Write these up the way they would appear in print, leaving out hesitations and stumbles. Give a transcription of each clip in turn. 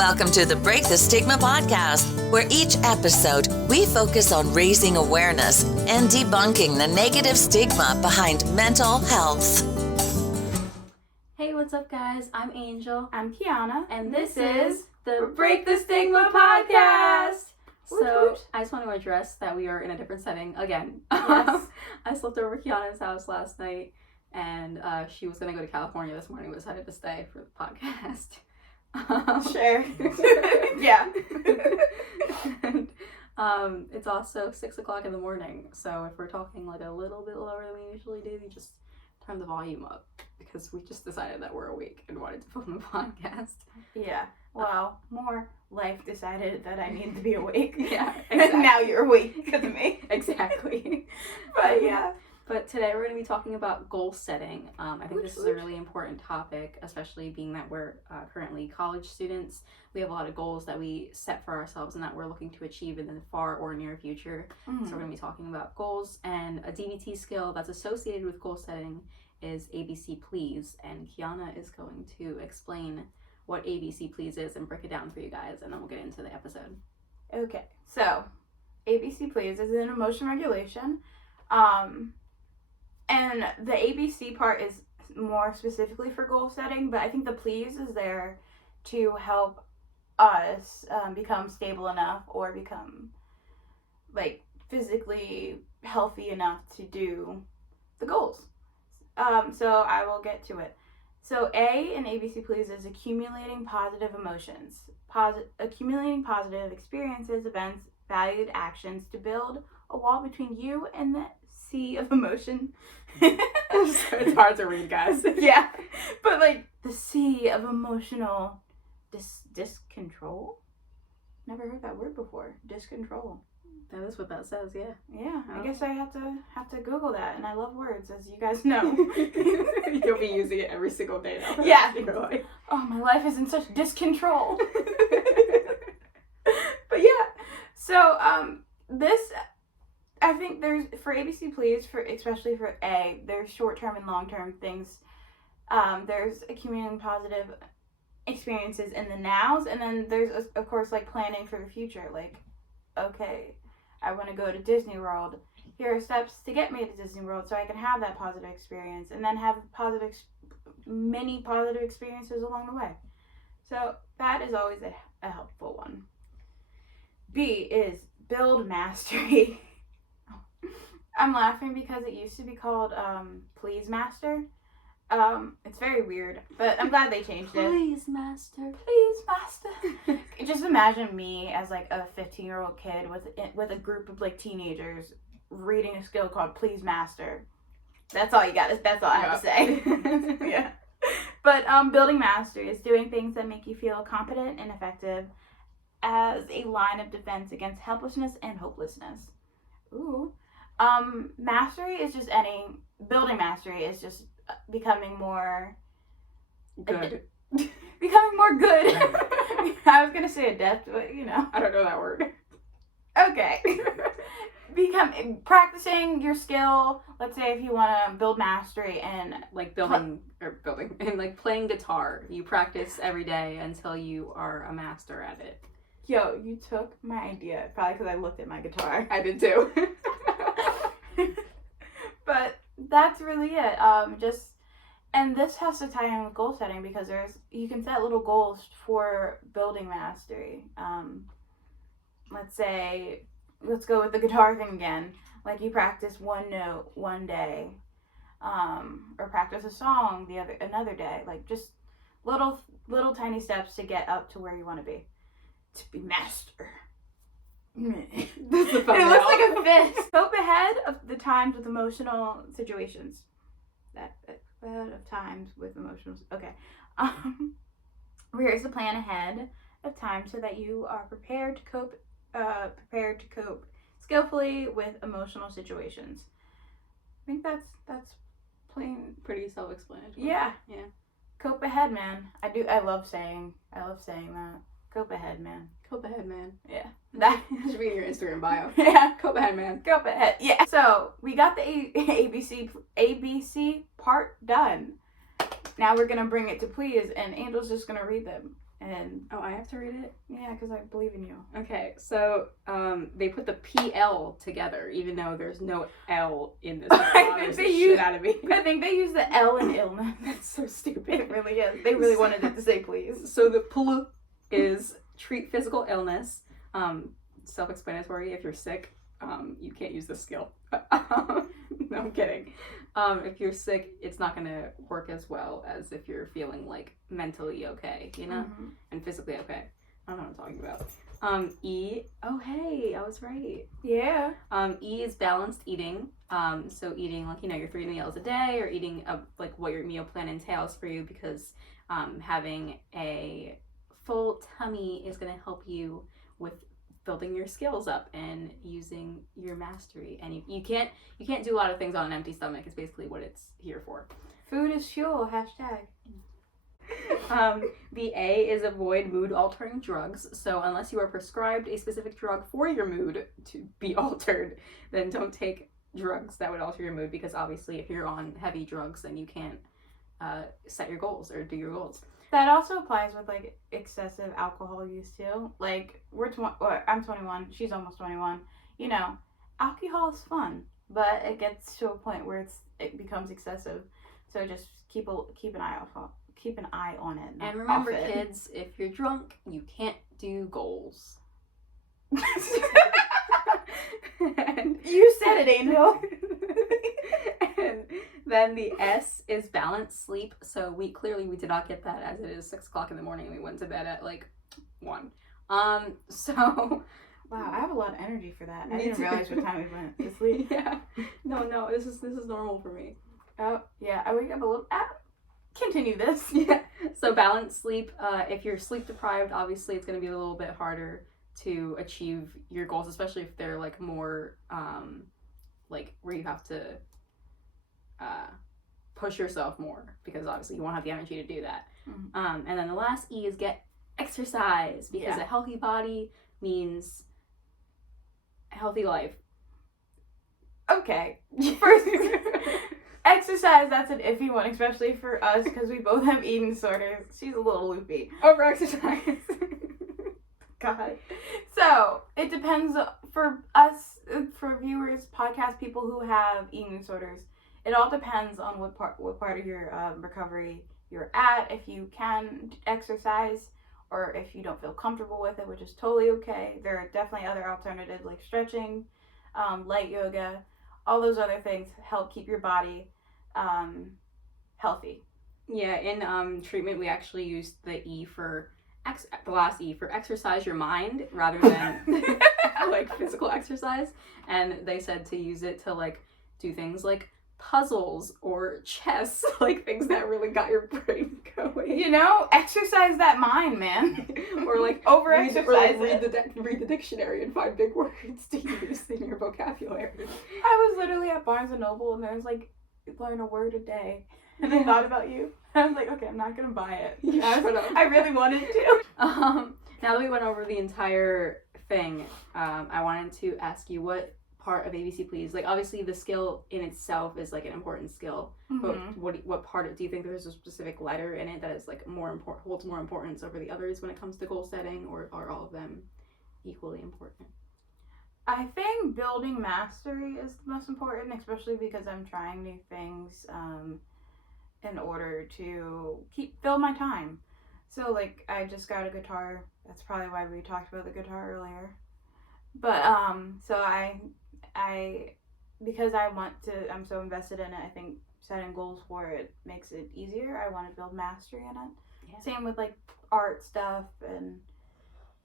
Welcome to the Break the Stigma podcast, where each episode we focus on raising awareness and debunking the negative stigma behind mental health. Hey, what's up, guys? I'm Angel. I'm Kianah. And this is the Break the Stigma podcast. So, I just want to address that we are in a different setting again. Yes. I slept over at Kianah's house last night, and she was going to go to California this morning, but decided to stay for the podcast. Sure. Yeah. And, it's also 6 o'clock in the morning, so if we're talking like a little bit lower than we usually do, you just turn the volume up, because we just decided that we're awake and wanted to film a podcast. Yeah. Well, more life decided that I needed to be awake. Yeah, And exactly. now you're awake because of me. Exactly. But yeah. But today we're going to be talking about goal setting. I think this is a Oof. really important topic, especially being that we're currently college students. We have a lot of goals that we set for ourselves and that we're looking to achieve in the far or near future. So we're going to be talking about goals, and a DBT skill that's associated with goal setting is ABC Please. And Kianah is going to explain what ABC Please is and break it down for you guys, and then we'll get into the episode. Okay. So, ABC Please is an emotion regulation. And the ABC part is more specifically for goal setting, but I think the please is there to help us become stable enough or become like physically healthy enough to do the goals. So I will get to it. So A in ABC Please is accumulating positive emotions, accumulating positive experiences, events, valued actions to build a wall between you and the sea of emotion. It's hard to read, guys. Yeah, but like the sea of emotional discontrol. Never heard that word before. Discontrol. That is what that says, yeah. Yeah, Oh. I guess I have to Google that, and I love words, as you guys know. You'll be using it every single day now. Yeah. You're like, Oh, my life is in such discontrol. But yeah, so this, I think there's, for ABC Please, especially for A, there's short-term and long-term things. There's accumulating positive experiences in the nows, and then there's, of course, like planning for the future. Like, okay, I want to go to Disney World. Here are steps to get me to Disney World so I can have that positive experience, and then have many positive experiences along the way. So that is always a helpful one. B is build mastery. I'm laughing because it used to be called Please Master. It's very weird, but I'm glad they changed it. Please, master. Please Master. Just imagine me as like a 15-year-old kid with a group of like teenagers reading a skill called Please Master. That's all you got. That's all I have to say. Yeah. But building mastery is doing things that make you feel competent and effective as a line of defense against helplessness and hopelessness. Ooh. Mastery is just building mastery is just becoming more Good. becoming more good. I was gonna say adept, but you know. I don't know that word. Okay. Practicing your skill. Let's say if you want to build mastery and Like and like playing guitar. You practice every day until you are a master at it. yo, you took my idea probably because I looked at my guitar. I did too. But that's really it. And this has to tie in with goal setting because you can set little goals for building mastery. Let's go with the guitar thing again. Like you practice one note one day, or practice a song another day. Like just little tiny steps to get up to where you want to be master. That's the fun It looks like a fist. Cope ahead of the times with emotional situations. Okay. Here's the plan ahead of time so that you are prepared to cope skillfully with emotional situations. I think that's plain. Pretty self-explanatory. Yeah. Yeah. Cope ahead, man. I love saying that. Cope ahead, man. Cope ahead, man. Yeah. That should be in your Instagram bio. Yeah. Cope ahead, man. Cope ahead. Yeah. So we got the ABC part done. Now we're gonna bring it to please, and Angel's just gonna read them. And I have to read it? Yeah, because I believe in you. Okay, so they put the PL together, even though there's no L in this. I think they use the L in illness. That's so stupid. It really is. They really wanted it to say please. So the PL is treat physical illness. Self-explanatory. If you're sick, you can't use this skill. No, I'm kidding. If you're sick, it's not gonna work as well as if you're feeling like mentally okay, you know, and physically okay. I don't know what I'm talking about. E. Oh, hey, I was right. Yeah. E is balanced eating. So eating like your 3 meals a day, or eating like what your meal plan entails for you, because having a full tummy is gonna help you with building your skills up and using your mastery. And you can't do a lot of things on an empty stomach. Is basically what it's here for. Food is fuel. Hashtag. The A is avoid mood altering drugs. So unless you are prescribed a specific drug for your mood to be altered, then don't take drugs that would alter your mood, because obviously if you're on heavy drugs, then you can't set your goals or do your goals. That also applies with like excessive alcohol use too. Like I'm 21, she's almost 21. You know, alcohol is fun, but it gets to a point where it becomes excessive. So just keep an eye on it. And remember, kids, if you're drunk, you can't do goals. And you said it, Angel. And then the S is balanced sleep. So we did not get that, as it is 6 o'clock in the morning and we went to bed at like 1. So wow, I have a lot of energy for that. I didn't realize what time we went to sleep. Yeah. No, this is normal for me. Oh yeah, I wake up a little. Continue this. Yeah. So balanced sleep. If you're sleep deprived, obviously it's going to be a little bit harder to achieve your goals, especially if they're like more like where you have to push yourself more, because obviously you won't have the energy to do that. And then the last E is get exercise, because a healthy body means a healthy life. Okay. First, exercise, that's an iffy one, especially for us, because we both have eating disorders. She's a little loopy. Over exercise. God. So, it depends for us, for viewers, podcast people who have eating disorders. It all depends on what part of your recovery you're at. If you can exercise, or if you don't feel comfortable with it, which is totally okay. There are definitely other alternatives like stretching, light yoga, all those other things help keep your body healthy. Yeah, in treatment we actually used the E for the last E for exercise your mind rather than like physical exercise, and they said to use it to like do things like puzzles or chess, like things that really got your brain going. You know, exercise that mind, man. Or like read the dictionary and find big words to use in your vocabulary. I was literally at Barnes and Noble and there was like learn a word a day, and I thought about you. I was like, okay, I'm not gonna buy it. I really wanted to. Now that we went over the entire thing, I wanted to ask you what part of ABC Please, like obviously the skill in itself is like an important skill, but what part do you think there's a specific letter in it that is like holds more importance over the others when it comes to goal setting, or are all of them equally important? I think building mastery is the most important, especially because I'm trying new things in order to fill my time. So like I just got a guitar. That's probably why we talked about the guitar earlier. But so I because I'm so invested in it, I think setting goals for it makes it easier. I want to build mastery in it. Yeah. Same with like art stuff and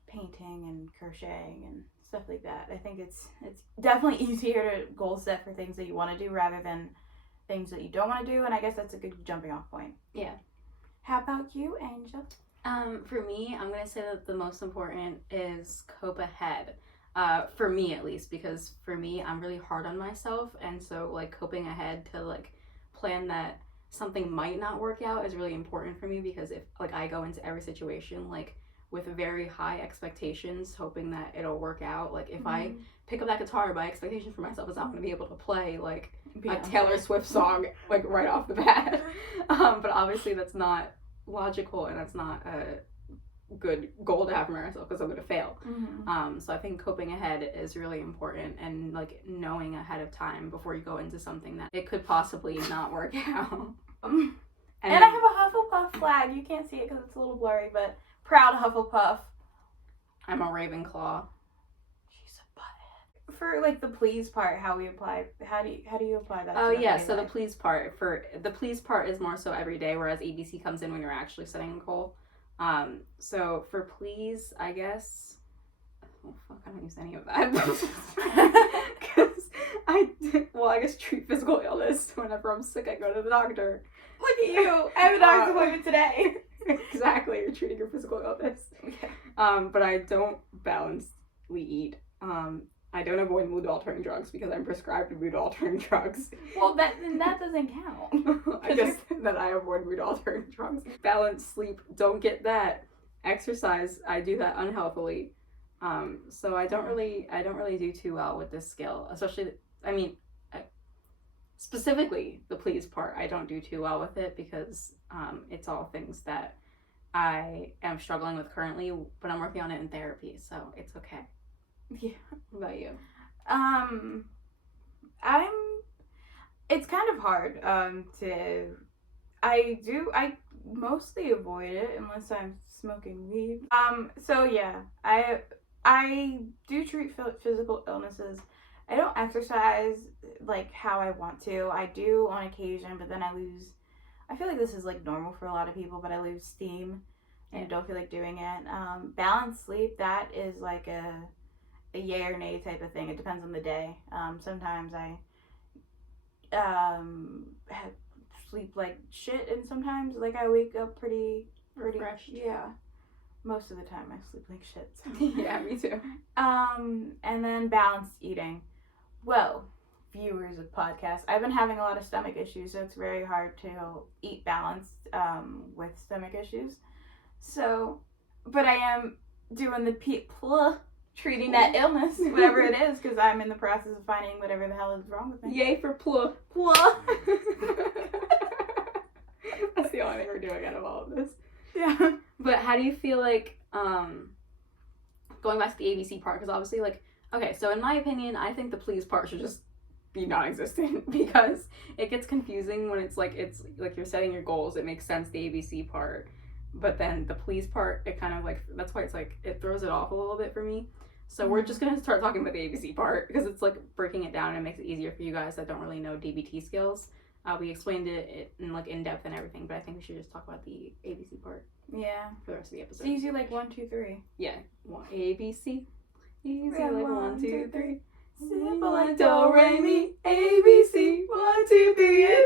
painting and crocheting and stuff like that. I think it's definitely easier to goal set for things that you want to do rather than things that you don't want to do, and I guess that's a good jumping off point. Yeah. How about you, Angel? For me, I'm gonna say that the most important is cope ahead. For me at least, because for me, I'm really hard on myself, and so like coping ahead to like plan that something might not work out is really important for me, because if like I go into every situation like with very high expectations, hoping that it'll work out. Like if I pick up that guitar, my expectation for myself is I'm going to be able to play like a Taylor Swift song like right off the bat. But obviously that's not logical, and that's not good goal to have for myself because I'm going to fail. Mm-hmm. So I think coping ahead is really important, and like knowing ahead of time before you go into something that it could possibly not work out. And I have a Hufflepuff flag. You can't see it because it's a little blurry, but proud Hufflepuff. I'm a Ravenclaw. She's a butthead. For like the please part, how do you apply that? Oh to yeah, everyday so the life? please part is more so every day, whereas ABC comes in when you're actually setting a goal. So for please, I guess, oh fuck, I don't use any of that. Because I guess treat physical illness. Whenever I'm sick, I go to the doctor. Look at you! I have a doctor's appointment today. Exactly, you're treating your physical illness. Okay. But I don't balancely eat. I don't avoid mood-altering drugs because I'm prescribed mood-altering drugs. Well, that doesn't count. I guess that I avoid mood-altering drugs. Balanced sleep, don't get that. Exercise, I do that unhealthily. So I don't really do too well with this skill. Especially, specifically the please part, I don't do too well with it because it's all things that I am struggling with currently, but I'm working on it in therapy, so it's okay. Yeah. What about you? It's kind of hard I mostly avoid it unless I'm smoking weed. So yeah, I do treat physical illnesses. I don't exercise like how I want to. I do on occasion, but then I feel like this is like normal for a lot of people, but I lose steam and I don't feel like doing it. Balanced sleep, that is like a yay or nay type of thing. It depends on the day. Sometimes I sleep like shit, and sometimes like I wake up pretty Refreshed. Yeah, most of the time I sleep like shit. So. Yeah, me too. And then balanced eating. Well, viewers of podcasts, I've been having a lot of stomach issues, so it's very hard to eat balanced with stomach issues. So, but I am doing the treating that illness, whatever it is, because I'm in the process of finding whatever the hell is wrong with me. Yay for Pla. That's the only thing we're doing out of all of this. Yeah. But how do you feel like, going back to the ABC part, because obviously, like, okay, so in my opinion, I think the please part should just be non-existent because it gets confusing when it's like you're setting your goals. It makes sense, the ABC part, but then the please part, it kind of like, that's why it's like, it throws it off a little bit for me. So we're just going to start talking about the ABC part because it's like breaking it down and it makes it easier for you guys that don't really know DBT skills. We explained it in depth and everything, but I think we should just talk about the ABC part. Yeah. For the rest of the episode. So easy like 1, 2, 3. Yeah. ABC. Easy Yeah, like 1, 2, 3. Simple like do, re, mi, ABC. 1, 2, 3, and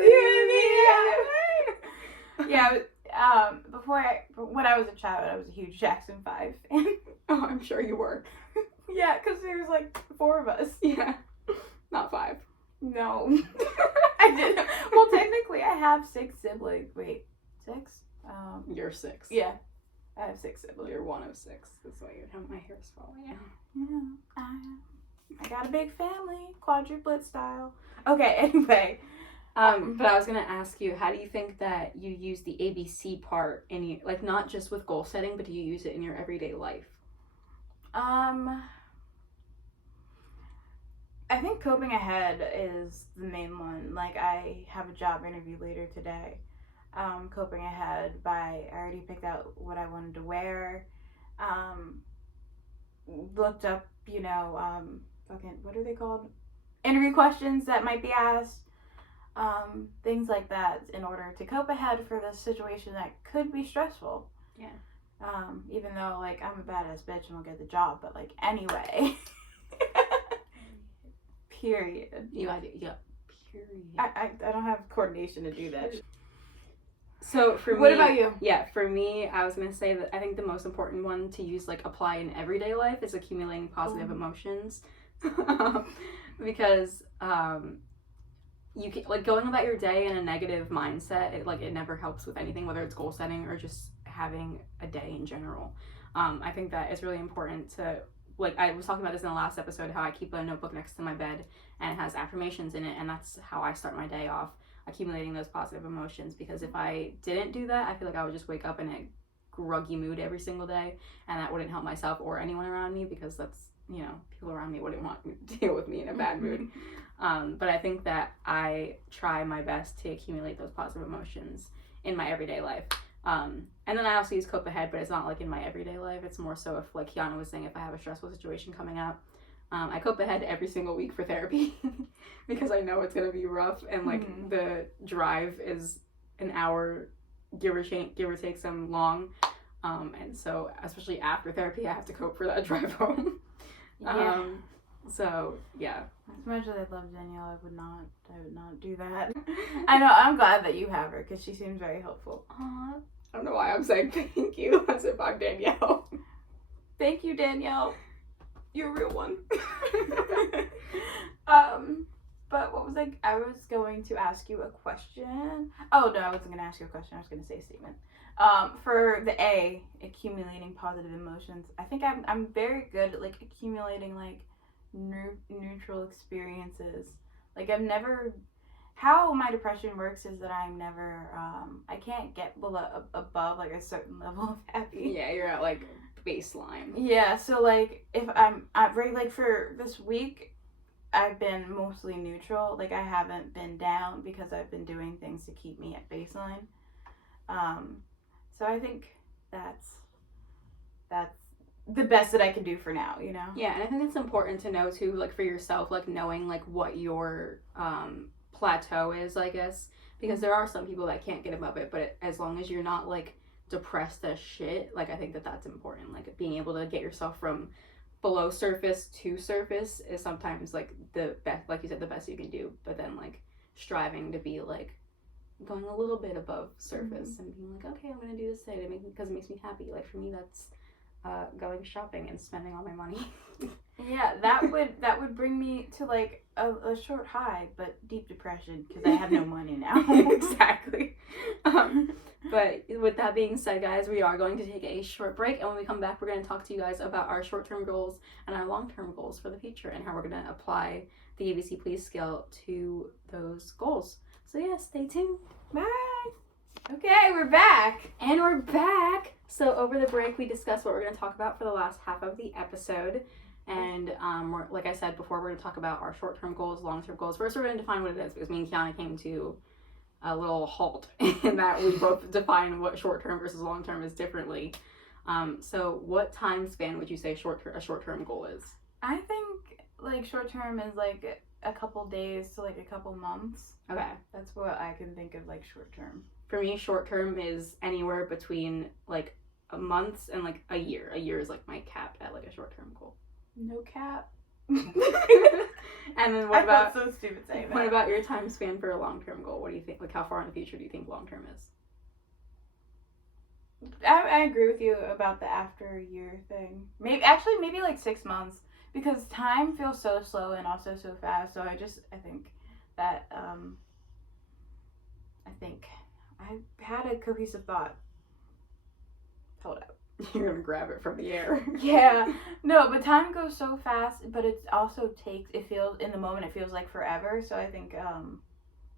the Yeah, when I was a child, I was a huge Jackson 5 fan. Oh, I'm sure you were. Yeah, because there was like 4 of us. Yeah. Not 5. No. I didn't. Well, technically, I have 6 siblings. Wait, 6? You're 6. Yeah, I have 6 siblings. You're 1 of 6. That's why my hair is falling out. Yeah, I got a big family, quadruplet style. Okay, anyway. But I was gonna ask you, how do you think that you use the ABC part in your, like, not just with goal setting, but do you use it in your everyday life? I think coping ahead is the main one. Like, I have a job interview later today. Coping ahead I already picked out what I wanted to wear. Looked up, what are they called? Interview questions that might be asked. Things like that in order to cope ahead for this situation that could be stressful. Yeah. Even though, like, I'm a badass bitch and will get the job, but, like, anyway. Period. Yeah, period. I don't have coordination to do that. So for me, what about you? Yeah, for me, I was gonna say that I think the most important one to use, like, apply in everyday life is accumulating positive emotions, because you can, like, going about your day in a negative mindset, it never helps with anything, whether it's goal setting or just having a day in general. I think that it's really important to, like, I was talking about this in the last episode, how I keep a notebook next to my bed and it has affirmations in it, and that's how I start my day off, accumulating those positive emotions, because if I didn't do that, I feel like I would just wake up in a groggy mood every single day, and that wouldn't help myself or anyone around me, because that's, you know, people around me wouldn't want to deal with me in a bad mood. But I think that I try my best to accumulate those positive emotions in my everyday life. And then I also use Cope Ahead, but it's not like in my everyday life. It's more so if, like Kianah was saying, if I have a stressful situation coming up, I Cope Ahead every single week for therapy because I know it's going to be rough, and like the drive is an hour, give or take some long. And so especially after therapy, I have to cope for that drive home. Yeah. So yeah. As much as I love Danielle, I would not do that. I know, I'm glad that you have her, because she seems very helpful. I don't know why I'm saying thank you as if I'm Danielle. Thank you, Danielle. You're a real one. But what was I was going to ask you a question. Oh, no, I wasn't going to ask you a question. I was going to say a statement. For the A, accumulating positive emotions, I think I'm very good at, like, accumulating, like, neutral experiences. Like, I've never, how my depression works is that I'm never, I can't get above, like, a certain level of happy. Yeah, you're at, like, baseline. Yeah, so, like, if I'm very, like, for this week, I've been mostly neutral. Like, I haven't been down because I've been doing things to keep me at baseline. So I think that's the best that I can do for now, you know? Yeah, and I think it's important to know, too, like, for yourself, like, knowing, like, what your plateau is, I guess. Because there are some people that can't get above it, but as long as you're not, like, depressed as shit, like, I think that's important. Like, being able to get yourself from below surface to surface is sometimes, like, the best, like you said, the best you can do. But then, like, striving to be, like, going a little bit above surface and being like, okay, I'm gonna do this today because it makes me happy. Like, for me, that's going shopping and spending all my money. Yeah, that would bring me to, like, a short high, but deep depression, because I have no money now. Exactly. But with that being said, guys, we are going to take a short break, and when we come back, we're going to talk to you guys about our short-term goals and our long-term goals for the future, and how we're going to apply the ABC Please scale to those goals. So yeah, stay tuned. Bye. Okay, we're back. And we're back. So over the break, we discussed what we're going to talk about for the last half of the episode. And like I said before, we're going to talk about our short-term goals, long-term goals. First, we're going to define what it is, because me and Kianah came to a little halt in that we both define what short-term versus long-term is differently. So what time span would you say a short-term goal is? I think, like, short-term is, like, a couple days to, like, a couple months. Okay. That's what I can think of, like, short-term. For me, short-term is anywhere between, like, a month and, like, a year. A year is, like, my cap at, like, a short-term goal. No cap. And then what about, so stupid saying that. What about your time span for a long-term goal? What do you think? Like, how far in the future do you think long-term is? I agree with you about the after a year thing. Maybe like 6 months, because time feels so slow and also so fast. So I think that I had a cohesive thought. Hold up. You're gonna grab it from the air. Yeah. No, but time goes so fast, but it also in the moment it feels like forever. So I think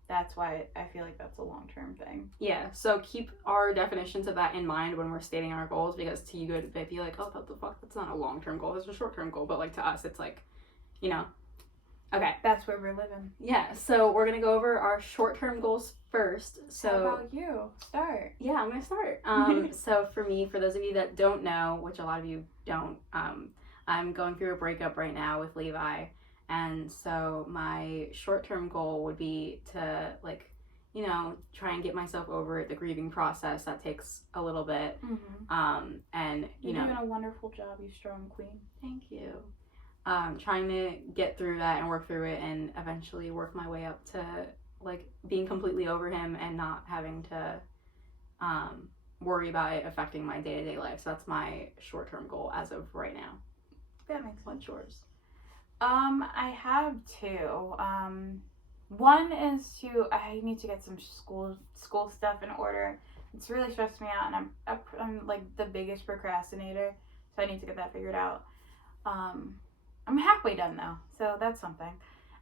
that's why I feel like that's a long-term thing. Yeah, so keep our definitions of that in mind when we're stating our goals, because to you it might be like, oh, what the fuck, that's not a long-term goal, that's a short-term goal. But, like, to us, it's like, you know. Okay. That's where we're living. Yeah, so we're gonna go over our short-term goals first. So how about you? Start. Yeah, I'm gonna start. So for me, for those of you that don't know, which a lot of you don't, I'm going through a breakup right now with Levi. And so my short-term goal would be to, like, you know, try and get myself over the grieving process. That takes a little bit. Mm-hmm. And, You're doing a wonderful job, you strong queen. Thank you. Trying to get through that and work through it, and eventually work my way up to, like, being completely over him and not having to worry about it affecting my day-to-day life. So that's my short-term goal as of right now. That makes sense. What's yours? I have two. One is I need to get some school stuff in order. It's really stressed me out, and I'm like the biggest procrastinator, so I need to get that figured out. I'm halfway done though, so that's something.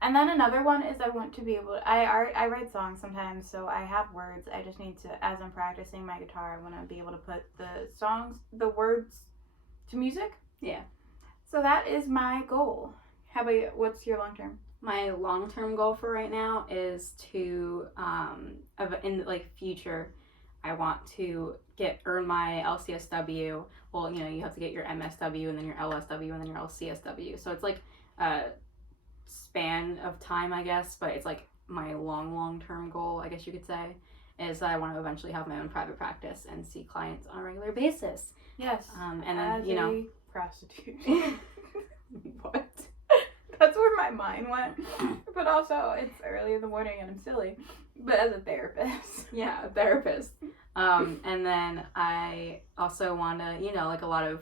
And then another one is I want to be able to, I write songs sometimes, so I have words. I just need to, as I'm practicing my guitar, I want to be able to put the words to music. Yeah. So that is my goal. How about you? What's your long term? My long-term goal for right now is to, in like future, I want to earn my LCSW. Well, you know, you have to get your MSW and then your LSW and then your LCSW. So it's like a span of time, I guess, but it's like my long-term goal, I guess you could say, is that I want to eventually have my own private practice and see clients on a regular basis. Yes. And then, you know, prostitute. What? That's where my mind went. But also, it's early in the morning and I'm silly. But as a therapist. Yeah, a therapist. And then I also want to, you know, like a lot of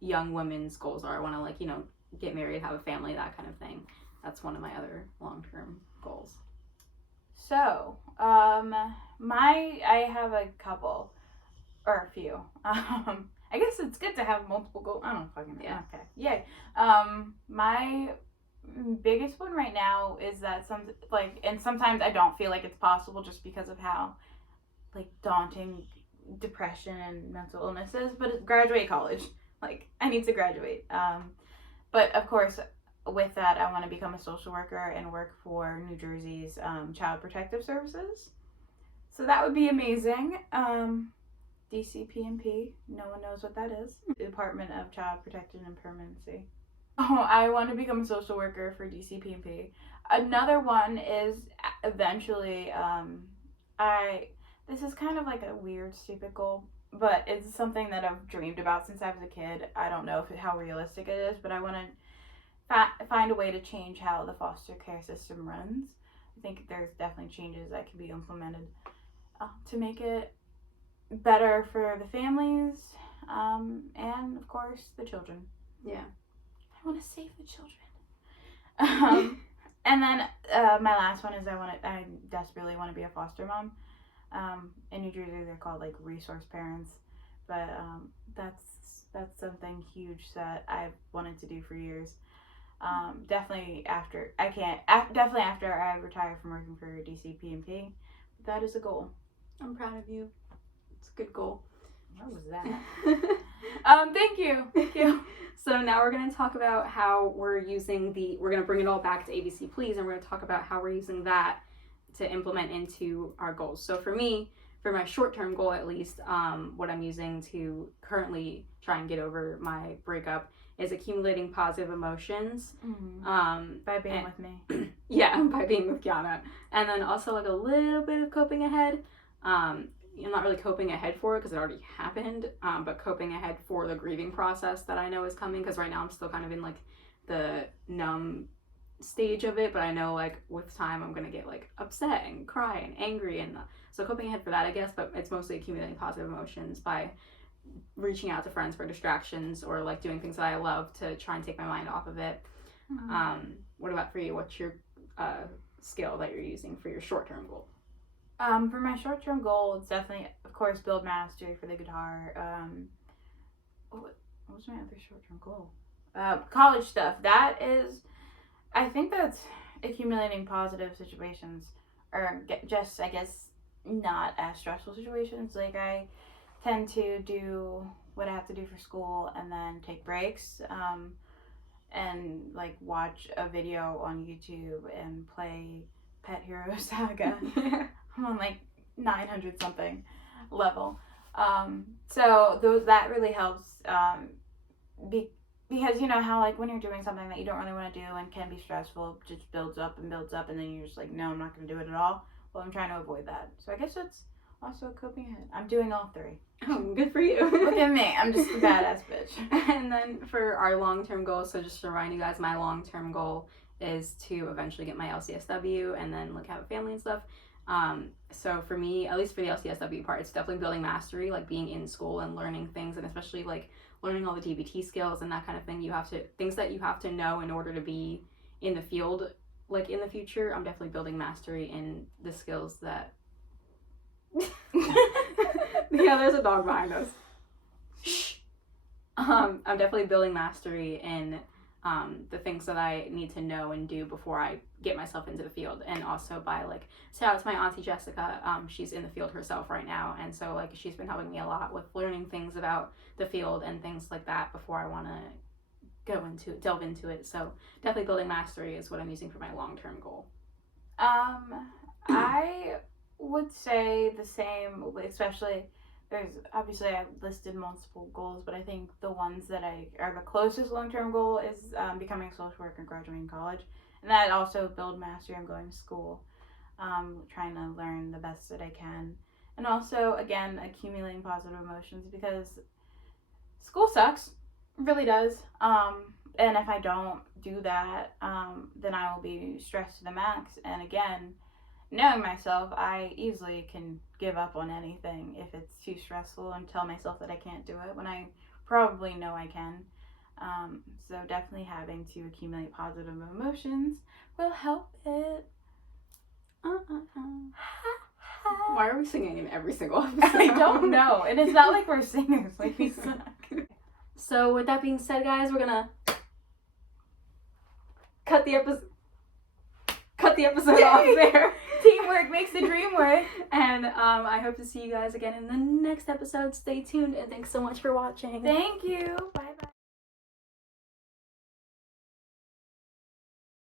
young women's goals are, I want to, like, you know, get married, have a family, that kind of thing. That's one of my other long-term goals. So, I have a couple, or a few. I guess it's good to have multiple goals. I don't fucking know. Yeah. Okay. Yay. My biggest one right now is that and sometimes I don't feel like it's possible just because of how, like, daunting depression and mental illness is, but it's graduate college. Like, I need to graduate. But of course, with that, I want to become a social worker and work for New Jersey's Child Protective Services. So that would be amazing. DCPMP, no one knows what that is. Department of Child Protection and Permanency. Oh, I want to become a social worker for DCPMP. Another one is eventually, this is kind of like a weird, stupid goal, but it's something that I've dreamed about since I was a kid. I don't know how realistic it is, but I want to find a way to change how the foster care system runs. I think there's definitely changes that can be implemented to make it better for the families, and of course the children. Yeah. I want to save the children. And then my last one is I desperately want to be a foster mom. In New Jersey they're called like resource parents, but that's something huge that I've wanted to do for years. Definitely after I retire from working for DCPMP. That is a goal. I'm proud of you. It's a good goal. What was that? Thank you. So now we're going to talk about how we're going to bring it all back to ABC Please, and we're going to talk about how we're using that to implement into our goals. So for me, for my short-term goal at least, what I'm using to currently try and get over my breakup is accumulating positive emotions. Mm-hmm. By being with me. Yeah, by being with Kianah. And then also like a little bit of coping ahead. I'm not really coping ahead for it because it already happened, but coping ahead for the grieving process that I know is coming, because right now I'm still kind of in like the numb stage of it, but I know like with time I'm gonna get like upset and cry and angry, and so coping ahead for that, I guess. But it's mostly accumulating positive emotions by reaching out to friends for distractions or like doing things that I love to try and take my mind off of it. Mm-hmm. What about for you? What's your skill that you're using for your short-term goal? For my short-term goal, it's definitely, of course, build mastery for the guitar. What was my other short-term goal? College stuff. That is, I think that's accumulating positive situations, or just, I guess, not as stressful situations. Like, I tend to do what I have to do for school and then take breaks, and, like, watch a video on YouTube and play Pet Hero Saga. I'm on like 900 something level. So that really helps, because you know how like when you're doing something that you don't really want to do and can be stressful, it just builds up and then you're just like, no, I'm not going to do it at all. Well, I'm trying to avoid that. So I guess that's also coping ahead. I'm doing all three. Oh, good for you. Look at me. I'm just a badass bitch. And then for our long-term goals, so just to remind you guys, my long-term goal is to eventually get my LCSW and then like have a family and stuff. So for me, at least for the LCSW part, it's definitely building mastery, like being in school and learning things, and especially like learning all the DBT skills and that kind of thing. Things that you have to know in order to be in the field, like in the future. I'm definitely building mastery in the skills that yeah, there's a dog behind us. Shh. I'm definitely building mastery in the things that I need to know and do before I get myself into the field. And also by like, shout out to my auntie Jessica, she's in the field herself right now, and so like she's been helping me a lot with learning things about the field and things like that before I want to delve into it. So definitely building mastery is what I'm using for my long-term goal. I would say the same, especially obviously I've listed multiple goals, but I think the ones that are the closest long-term goal is becoming a social worker and graduating college. And that also build mastery. I'm going to school, trying to learn the best that I can. And also, again, accumulating positive emotions, because school sucks. It really does. And if I don't do that, then I will be stressed to the max. And again, knowing myself, I easily can give up on anything if it's too stressful and tell myself that I can't do it when I probably know I can. So definitely having to accumulate positive emotions will help it. Why are we singing in every single episode? I don't know. And it's not like we're singers. Like we suck. So with that being said, guys, we're gonna cut the episode off there. Teamwork makes the dream work. And I hope to see you guys again in the next episode. Stay tuned, and thanks so much for watching. Thank you. Bye.